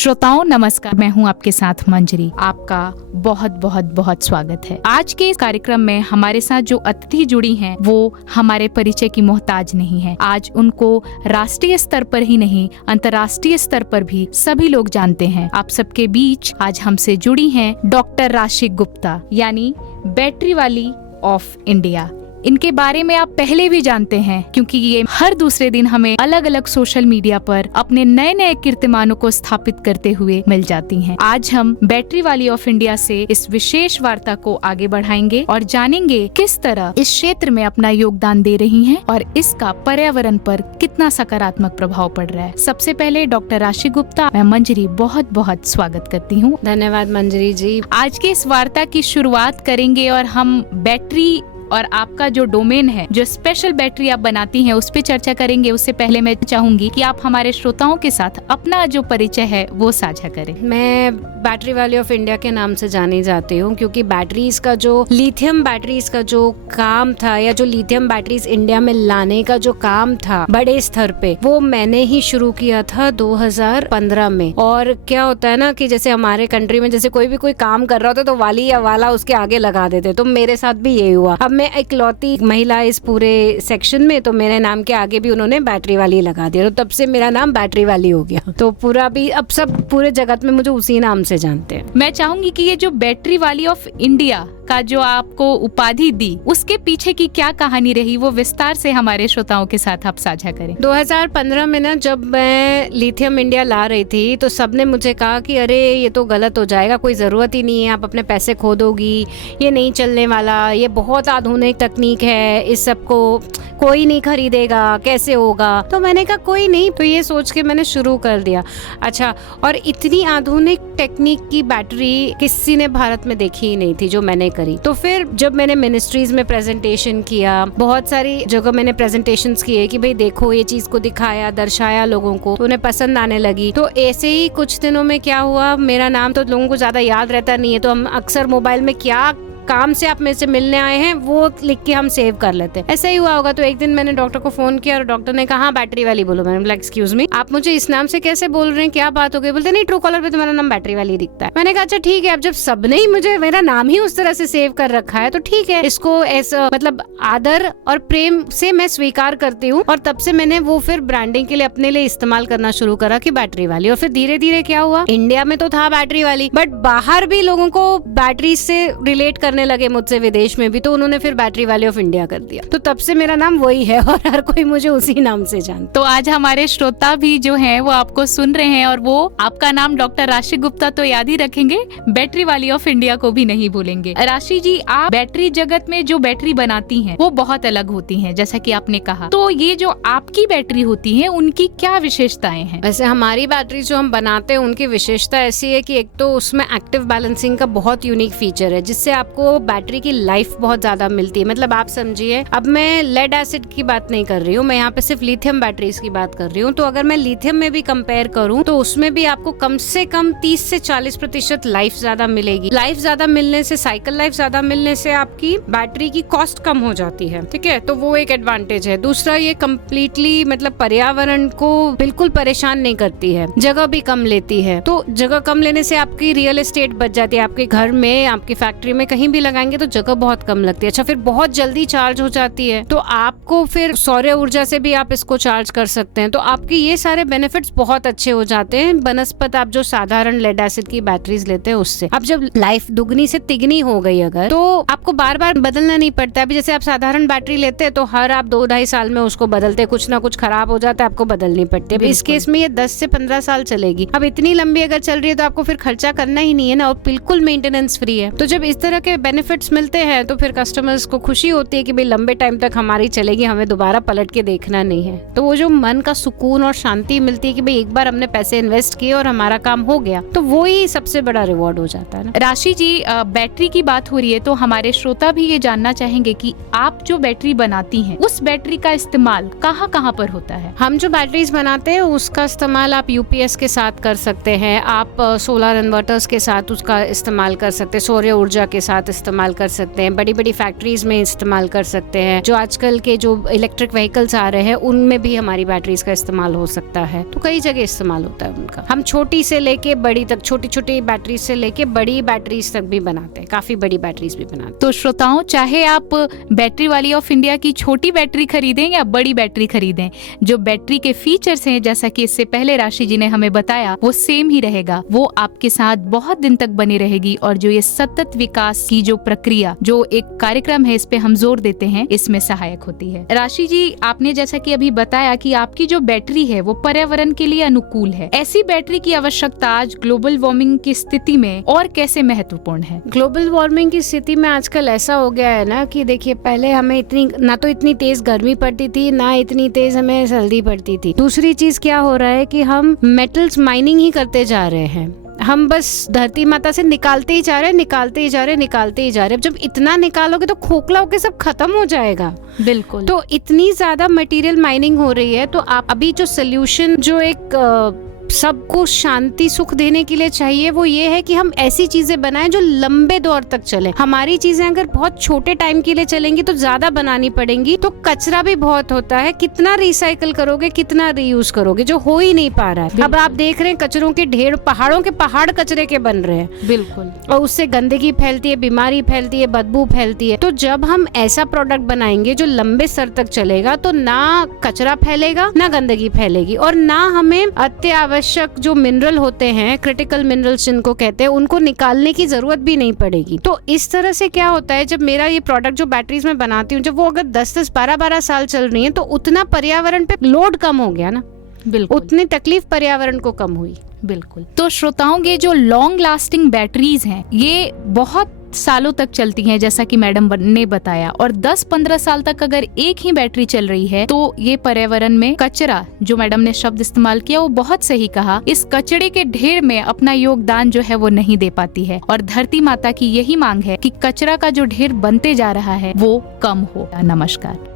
श्रोताओं नमस्कार, मैं हूं आपके साथ मंजरी। आपका बहुत बहुत बहुत स्वागत है। आज के इस कार्यक्रम में हमारे साथ जो अतिथि जुड़ी हैं वो हमारे परिचय की मोहताज नहीं है। आज उनको राष्ट्रीय स्तर पर ही नहीं अंतर्राष्ट्रीय स्तर पर भी सभी लोग जानते हैं। आप सबके बीच आज हमसे जुड़ी हैं डॉक्टर राशि गुप्ता, यानी बैटरी वाली ऑफ इंडिया। इनके बारे में आप पहले भी जानते हैं क्योंकि ये हर दूसरे दिन हमें अलग अलग सोशल मीडिया पर अपने नए नए कीर्तिमानों को स्थापित करते हुए मिल जाती हैं। आज हम बैटरी वाली ऑफ इंडिया से इस विशेष वार्ता को आगे बढ़ाएंगे और जानेंगे किस तरह इस क्षेत्र में अपना योगदान दे रही हैं और इसका पर्यावरण पर कितना सकारात्मक प्रभाव पड़ रहा है। सबसे पहले डॉक्टर राशि गुप्ता, मैं मंजरी बहुत बहुत स्वागत करती हूँ। धन्यवाद मंजरी जी। आज के इस वार्ता की शुरुआत करेंगे और हम बैटरी और आपका जो डोमेन है, जो स्पेशल बैटरी आप बनाती हैं, उस पे चर्चा करेंगे। उससे पहले मैं चाहूंगी कि आप हमारे श्रोताओं के साथ अपना जो परिचय है वो साझा करें। मैं बैटरी वाली ऑफ इंडिया के नाम से जानी जाती हूँ क्योंकि बैटरीज का जो लिथियम बैटरीज का जो काम था या जो लिथियम बैटरीज इंडिया में लाने का जो काम था बड़े स्तर पे, वो मैंने ही शुरू किया था 2015 में। और क्या होता है ना कि जैसे हमारे कंट्री में जैसे कोई भी कोई काम कर रहा होता तो वाली या वाला उसके आगे लगा देते, तो मेरे साथ भी यही हुआ। अब मैं इकलौती महिला इस पूरे सेक्शन में, तो मेरे नाम के आगे भी उन्होंने बैटरी वाली लगा दिया, तो तब से मेरा नाम बैटरी वाली हो गया। तो पूरा भी अब सब पूरे जगत में मुझे उसी नाम से जानते हैं। मैं चाहूंगी कि ये जो बैटरी वाली ऑफ इंडिया का जो आपको उपाधि दी, उसके पीछे की क्या कहानी रही, वो विस्तार से हमारे श्रोताओं के साथ आप साझा करें। 2015 में ना जब मैं लिथियम इंडिया ला रही थी तो सबने मुझे कहा कि अरे ये तो गलत हो जाएगा, कोई जरूरत ही नहीं है, आप अपने पैसे खो दोगी, ये नहीं चलने वाला, ये बहुत आधुनिक तकनीक है, इस सब को कोई नहीं खरीदेगा, कैसे होगा। तो मैंने कहा कोई नहीं, तो ये सोच के मैंने शुरू कर दिया। अच्छा, और इतनी आधुनिक टेक्निक की बैटरी किसी ने भारत में देखी ही नहीं थी जो मैंने करी। तो फिर जब मैंने मिनिस्ट्रीज में प्रेजेंटेशन किया, बहुत सारी जगह मैंने प्रेजेंटेशंस किए कि भाई देखो, ये चीज को दिखाया, दर्शाया लोगों को, तो उन्हें पसंद आने लगी। तो ऐसे ही कुछ दिनों में क्या हुआ, मेरा नाम तो लोगों को ज्यादा याद रहता नहीं है, तो हम अक्सर मोबाइल में क्या काम से आप मेरे से मिलने आए हैं वो लिख के हम सेव कर लेते हैं। ऐसा ही हुआ होगा। तो एक दिन मैंने डॉक्टर को फोन किया और डॉक्टर ने कहा बैटरी वाली बोलो। मैंने बोला एक्सक्यूज मी, आप मुझे इस नाम से कैसे बोल रहे हैं, क्या बात हो गई? बोलते नहीं, ट्रू कॉलर पे तुम्हारा नाम बैटरी वाली दिखता है। मैंने कहा अच्छा ठीक है, अब जब सबने ही मुझे मेरा नाम ही उस तरह से सेव कर रखा है तो ठीक है, इसको ऐसा मतलब आदर और प्रेम से मैं स्वीकार करती हूँ। और तब से मैंने वो फिर ब्रांडिंग के लिए अपने लिए इस्तेमाल करना शुरू करा कि बैटरी वाली। और फिर धीरे धीरे क्या हुआ, इंडिया में तो था बैटरी वाली, बट बाहर भी लोगों को बैटरी से रिलेट करने लगे मुझसे, विदेश में भी, तो उन्होंने फिर बैटरी वाली ऑफ इंडिया कर दिया। तो तब से मेरा नाम वही है और हर कोई मुझे उसी नाम से जानता। तो आज हमारे श्रोता भी जो हैं वो आपको सुन रहे हैं और वो आपका नाम डॉक्टर राशि गुप्ता तो याद ही रखेंगे, बैटरी वाली ऑफ इंडिया को भी नहीं भूलेंगे। राशि जी, आप बैटरी जगत में जो बैटरी बनाती हैं वो बहुत अलग होती हैं, जैसा कि आपने कहा। तो ये जो आपकी बैटरी होती है उनकी क्या विशेषताएं हैं? वैसे हमारी बैटरी जो हम बनाते हैं उनकी विशेषता ऐसी है कि एक तो उसमें एक्टिव बैलेंसिंग का बहुत यूनिक फीचर है, जिससे आपको बैटरी की लाइफ बहुत ज्यादा मिलती है। मतलब आप समझिए, अब मैं लेड एसिड की बात नहीं कर रही हूँ, मैं यहाँ पे सिर्फ लिथियम बैटरीज की बात कर रही हूँ। तो अगर मैं लिथियम में भी कंपेयर करूँ तो उसमें भी आपको कम से कम 30 से 40% लाइफ ज्यादा मिलेगी। लाइफ ज्यादा मिलने से, साइकिल लाइफ ज्यादा मिलने से आपकी बैटरी की कॉस्ट कम हो जाती है। ठीक है, तो वो एक एडवांटेज है। दूसरा, ये कम्प्लीटली मतलब पर्यावरण को बिल्कुल परेशान नहीं करती है, जगह भी कम लेती है। तो जगह कम लेने से आपकी रियल एस्टेट बच जाती है। आपके घर में, आपकी फैक्ट्री में कहीं भी लगाएंगे तो जगह बहुत कम लगती है। अच्छा, फिर बहुत जल्दी चार्ज हो जाती है, तो आपको फिर सौर ऊर्जा से भी आप इसको चार्ज कर सकते हैं। तो आपके ये सारे बेनिफिट्स बहुत अच्छे हो जाते हैं बनस्पत आप जो साधारण लेड एसिड की बैटरीज लेते हैं उससे। अब जब लाइफ दुगनी से तिगनी हो गई अगर, तो आपको बार बार बदलना नहीं पड़ता। अभी जैसे आप साधारण बैटरी लेते हैं तो हर आप 2-2.5 साल में उसको बदलते, कुछ ना कुछ खराब हो जाता है, आपको बदलनी पड़ती है। इस केस में ये 10 से 15 साल चलेगी। अब इतनी लंबी अगर चल रही है तो आपको फिर खर्चा करना ही नहीं है ना, और बिल्कुल मेंटेनेंस फ्री है। तो जब इस तरह के बेनिफिट्स मिलते हैं तो फिर कस्टमर्स को खुशी होती है कि भाई लंबे टाइम तक हमारी चलेगी, हमें दोबारा पलट के देखना नहीं है। तो वो जो मन का सुकून और शांति मिलती है कि भाई एक बार हमने पैसे इन्वेस्ट किए और हमारा काम हो गया, तो वो ही सबसे बड़ा रिवॉर्ड हो जाता है ना। राशि जी, बैटरी की बात हो रही है तो हमारे श्रोता भी ये जानना चाहेंगे कि आप जो बैटरी बनाती हैं उस बैटरी का इस्तेमाल कहाँ कहाँ पर होता है? हम जो बैटरीज बनाते हैं उसका इस्तेमाल आप यूपीएस के साथ कर सकते हैं, आप सोलर इन्वर्टर्स के साथ उसका इस्तेमाल कर सकते हैं, सौर ऊर्जा के साथ इस्तेमाल कर सकते हैं, बड़ी बड़ी फैक्ट्रीज में इस्तेमाल कर सकते हैं, जो आजकल के जो इलेक्ट्रिक व्हीकल्स आ रहे हैं उनमें भी हमारी बैटरीज का इस्तेमाल हो सकता है। तो कई जगह इस्तेमाल होता है उनका। हम छोटी से लेके बड़ी तक, छोटी छोटी बैटरीज से लेके बड़ी बैटरीज तक भी बनाते हैं, काफी बड़ी बैटरीज भी बनाते हैं। तो श्रोताओं, चाहे आप बैटरी वाली ऑफ इंडिया की छोटी बैटरी खरीदें या बड़ी बैटरी खरीदें, जो बैटरी के फीचर्स हैं, जैसा कि इससे पहले राशि जी ने हमें बताया, वो सेम ही रहेगा। वो आपके साथ बहुत दिन तक बनी रहेगी और जो ये सतत विकास की जो प्रक्रिया, जो एक कार्यक्रम है, इस पे हम जोर देते हैं, इसमें सहायक होती है। राशि जी, आपने जैसा कि अभी बताया कि आपकी जो बैटरी है वो पर्यावरण के लिए अनुकूल है। ऐसी बैटरी की आवश्यकता आज ग्लोबल वार्मिंग की स्थिति में और कैसे महत्वपूर्ण है? ग्लोबल वार्मिंग की स्थिति में आजकल ऐसा हो गया है ना कि देखिए, पहले हमें इतनी तेज गर्मी पड़ती थी, ना इतनी तेज हमें सर्दी पड़ती थी। दूसरी चीज क्या हो रहा है कि हम मेटल्स माइनिंग ही करते जा रहे हैं। हम बस धरती माता से निकालते ही जा रहे हैं। अब जब इतना निकालोगे तो खोखला होके सब खत्म हो जाएगा। बिल्कुल। तो इतनी ज्यादा मटेरियल माइनिंग हो रही है, तो आप अभी जो सोल्यूशन, जो एक सबको शांति सुख देने के लिए चाहिए, वो ये है कि हम ऐसी चीजें बनाएं जो लंबे दौर तक चले। हमारी चीजें अगर बहुत छोटे टाइम के लिए चलेंगी तो ज्यादा बनानी पड़ेंगी, तो कचरा भी बहुत होता है। कितना रिसाइकल करोगे, कितना रीयूज करोगे, जो हो ही नहीं पा रहा है। अब आप देख रहे हैं कचरों के ढेर, पहाड़ों के पहाड़ कचरे के बन रहे हैं। बिल्कुल। और उससे गंदगी फैलती है, बीमारी फैलती है, बदबू फैलती है। तो जब हम ऐसा प्रोडक्ट बनाएंगे जो लंबे स्तर तक चलेगा, तो ना कचरा फैलेगा, ना गंदगी फैलेगी, और ना हमें अत्यावश्यक जो मिनरल होते हैं, क्रिटिकल मिनरल्स जिनको कहते हैं, उनको निकालने की जरूरत भी नहीं पड़ेगी। तो इस तरह से क्या होता है, जब मेरा ये प्रोडक्ट जो बैटरीज में बनाती हूँ, जब वो अगर 10-10, 12-12 साल चल रही है, तो उतना पर्यावरण पे लोड कम हो गया ना। बिल्कुल। उतनी तकलीफ पर्यावरण को कम हुई। बिल्कुल। तो श्रोताओं, ये जो लॉन्ग लास्टिंग बैटरीज हैं, ये बहुत सालों तक चलती हैं, जैसा कि मैडम ने बताया। और 10-15 साल तक अगर एक ही बैटरी चल रही है, तो ये पर्यावरण में कचरा, जो मैडम ने शब्द इस्तेमाल किया, वो बहुत सही कहा, इस कचरे के ढेर में अपना योगदान जो है वो नहीं दे पाती है। और धरती माता की यही मांग है कि कचरा का जो ढेर बनते जा रहा है वो कम हो। नमस्कार।